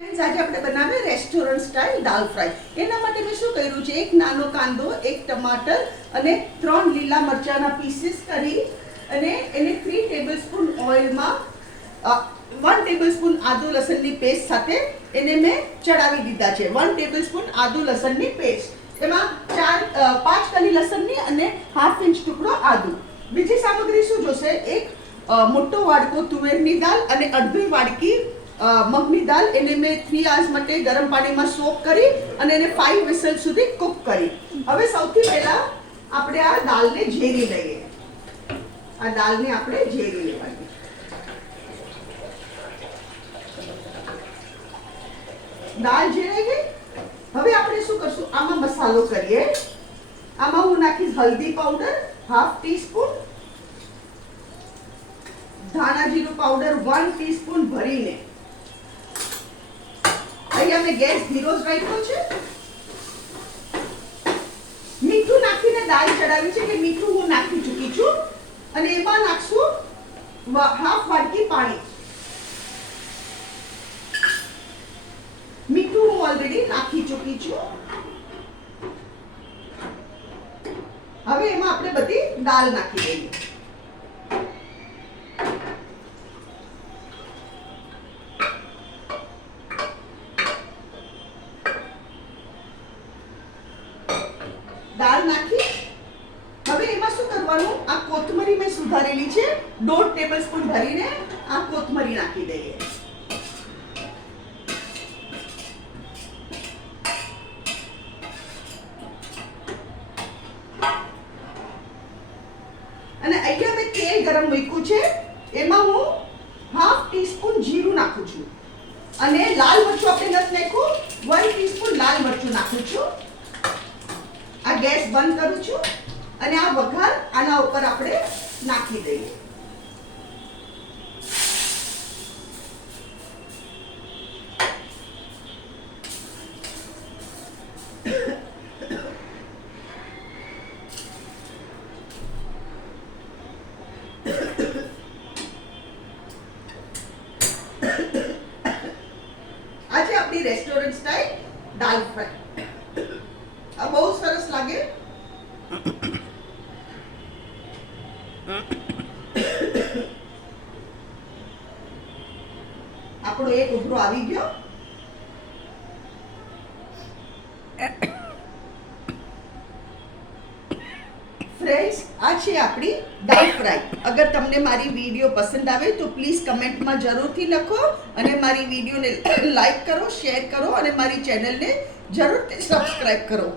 આજે આપણે બનાવીએ રેસ્ટોરન્ટ સ્ટાઇલ દાલ ફ્રાય. એના માટે મેં શું કર્યું છે, એક નાનો કાંદો, એક ટમાટર અને 3 લીલા મરચાના પીસીસ કરી અને એને 3 ટેબલસ્પૂન ઓઇલમાં 1 ટેબલસ્પૂન આદુ લસણની પેસ્ટ સાથે એને મેં ચડાવી દીધા છે. 1 ટેબલસ્પૂન આદુ લસણની પેસ્ટ, એમાં 5 કલી લસણની અને ½ ઇંચ ટુકડો આદુ. બીજી સામગ્રી શું જોશે? એક મોટો વાડકો તુવેરની દાળ અને અડધી વાડકી મગની દાળ. એને મેં 3 hours માટે ગરમ પાણીમાં સોક કરી અને એને 5 વિસલ સુધી કુક કરી. હવે સૌથી પહેલા આપણે આ દાળને ઝેરી લઈએ. આ દાળને આપણે ઝેરી લેવાની. દાળ ઝેરાઈ ગઈ. હવે આપણે શું કરશું? આમાં મસાલો કરીએ. આમાં હું નાખીશ હલ્દી પાવડર ½ ટીસ્પૂન, ધાણા જીરું પાવડર 1 ટીસ્પૂન ભરીને. અહીંયા મેં ગેસ ધીરો જ રાખ્યો છે. મીઠું નાખીને દાળ ચડાવી છે કે મીઠું હું નાખી ચૂકી છું અને એમાં નાખશું ½ વાટકી પાણી. મીઠું હું ઓલરેડી નાખી ચૂકી છું. હવે એમાં આપણે બધી દાળ નાખી દઈએ. દાળ નાખી હવે એમાં શું કરવાનું? આ કોથમરી મેં સુધારેલી છે, 1.5 ટેબલસ્પૂન ભરીને આ કોથમરી નાખી દઈએ. અને અહીંયા મેં તેલ ગરમ મૂક્યું છે, એમાં હું ½ ટીસ્પૂન જીરું નાખું છું અને લાલ મરચું આપણે નથી નાખ્યું, 1 ટીસ્પૂન લાલ મરચું નાખું છું. આ ગેસ બંધ કરું છું અને આ વઘાર આના ઉપર આપણે નાખી દઈએ. આજે આપણી રેસ્ટોરન્ટ સ્ટાઇલ દાલ ફ્રાય. આ બહુ સરસ લાગે. આપણો એક ઉભરો આવી ગયો. ફ્રેન્ડ્સ, આ છે આપણી દાલ ફ્રાય. અગર તમને મારી વિડીયો પસંદ આવે તો પ્લીઝ કમેન્ટમાં જરૂરથી લખો અને મારી વિડીયોને લાઈક કરો, શેર કરો અને મારી ચેનલને જરૂરથી સબસ્ક્રાઇબ કરો.